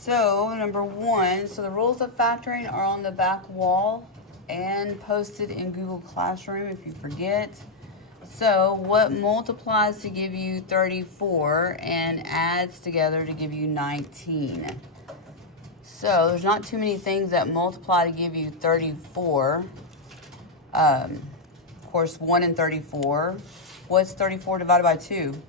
So, number one, so the rules of factoring are on the back wall and posted in Google Classroom if you forget. So, what multiplies to give you 34 and adds together to give you 19? So, there's not too many things that multiply to give you 34. Of course, 1 and 34. What's 34 divided by 2?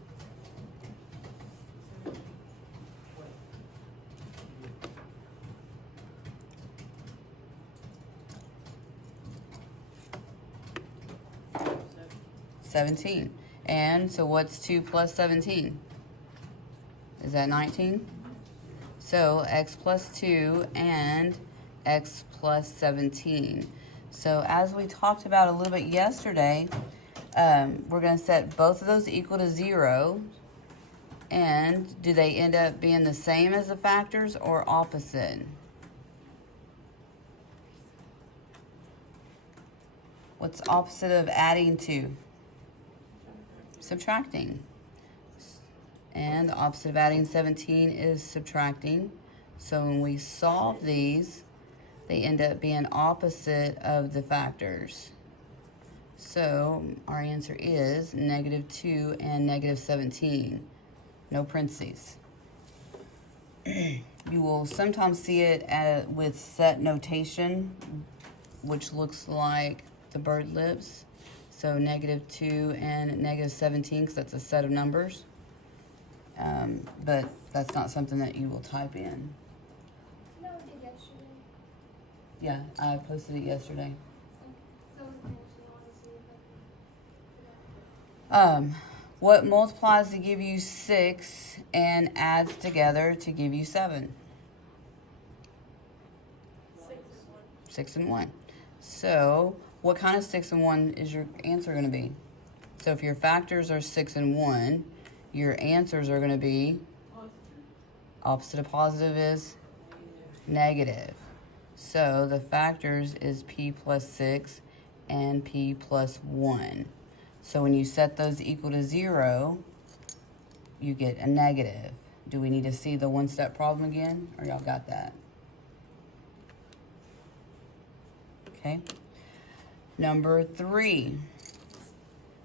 17. And so what's 2 plus 17? Is that 19? So x plus 2 and x plus 17. So as we talked about a little bit yesterday, we're going to set both of those equal to 0. And do they end up being the same as the factors or opposite? What's opposite of adding to? Subtracting. And the opposite of adding 17 is subtracting. So when we solve these, they end up being opposite of the factors. So our answer is -2 and -17. No parentheses. You will sometimes see it with set notation, which looks like the bird lips. So -2 and -17, because that's a set of numbers. But that's not something that you will type in. No, I did yesterday. Yeah, I posted it yesterday. That was the thing I wanted to see if I can. What multiplies to give you 6 and adds together to give you 7? 6 and 1. So, what kind of 6 and 1 is your answer going to be? So, if your factors are 6 and 1, your answers are going to be opposite of positive is negative. So, the factors is p plus 6 and p plus 1. So, when you set those equal to 0, you get a negative. Do we need to see the one-step problem again? Or y'all got that? Okay. Number 3.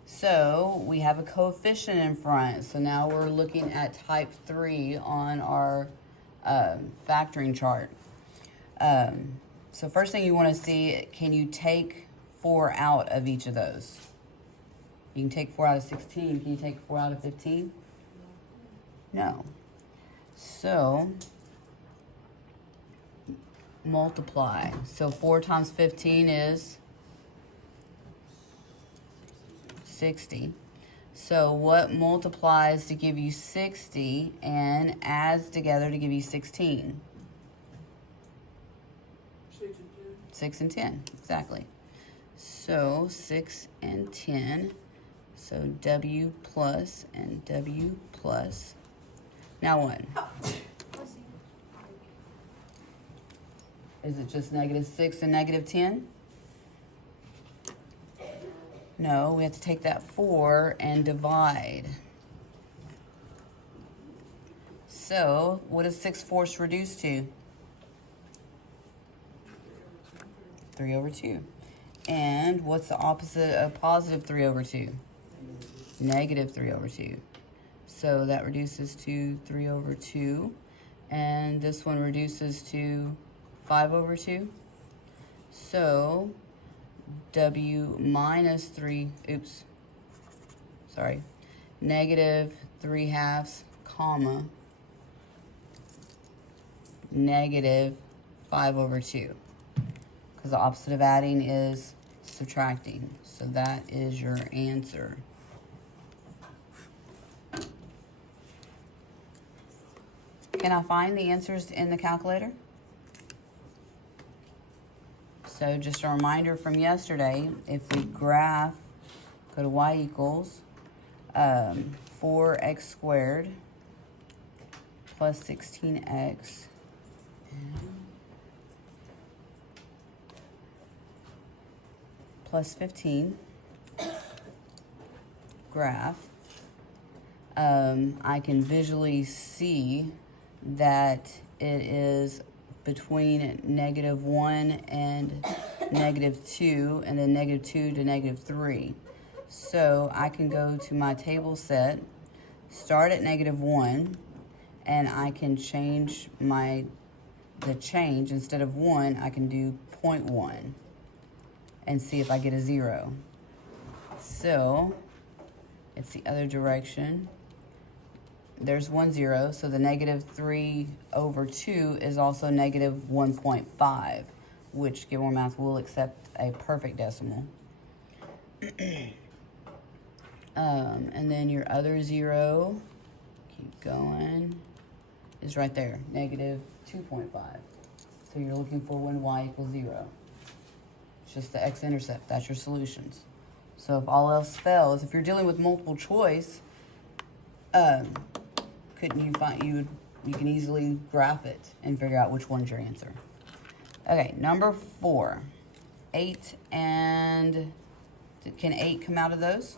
So we have a coefficient in front. So now we're looking at type 3 on our factoring chart. So first thing you want to see, can you take 4 out of each of those? You can take 4 out of 16. Can you take 4 out of 15? No. So multiply. So 4 times 15 is 60. So what multiplies to give you 60 and adds together to give you 16? 6 and 10, exactly. So 6 and 10. So W plus and W plus. Now what? Is it just -6 and -10? No, we have to take that 4 and divide. So, what is 6/4 reduced to? 3/2. And what's the opposite of positive 3/2? -3/2. So that reduces to 3/2. And this one reduces to 5/2. So W minus 3, -3/2, comma, -5/2. Because the opposite of adding is subtracting. So that is your answer. Can I find the answers in the calculator? So just a reminder from yesterday, if we graph, go to y equals 4x squared plus 16x plus 15 graph, I can visually see that it is between -1 and -2, and then -2 to -3. So I can go to my table set, start at -1, and I can change the change. Instead of 1, I can do 0.1 and see if I get a 0. So it's the other direction. There's 1 0, so the -3/2 is also -1.5, which Get More Math will accept a perfect decimal. And then your other 0, keep going, is right there, -2.5. So you're looking for when y equals 0. It's just the x-intercept. That's your solutions. So if all else fails, if you're dealing with multiple choice, couldn't you find you can easily graph it and figure out which one's your answer. Okay, number 4. 8 and can 8 come out of those?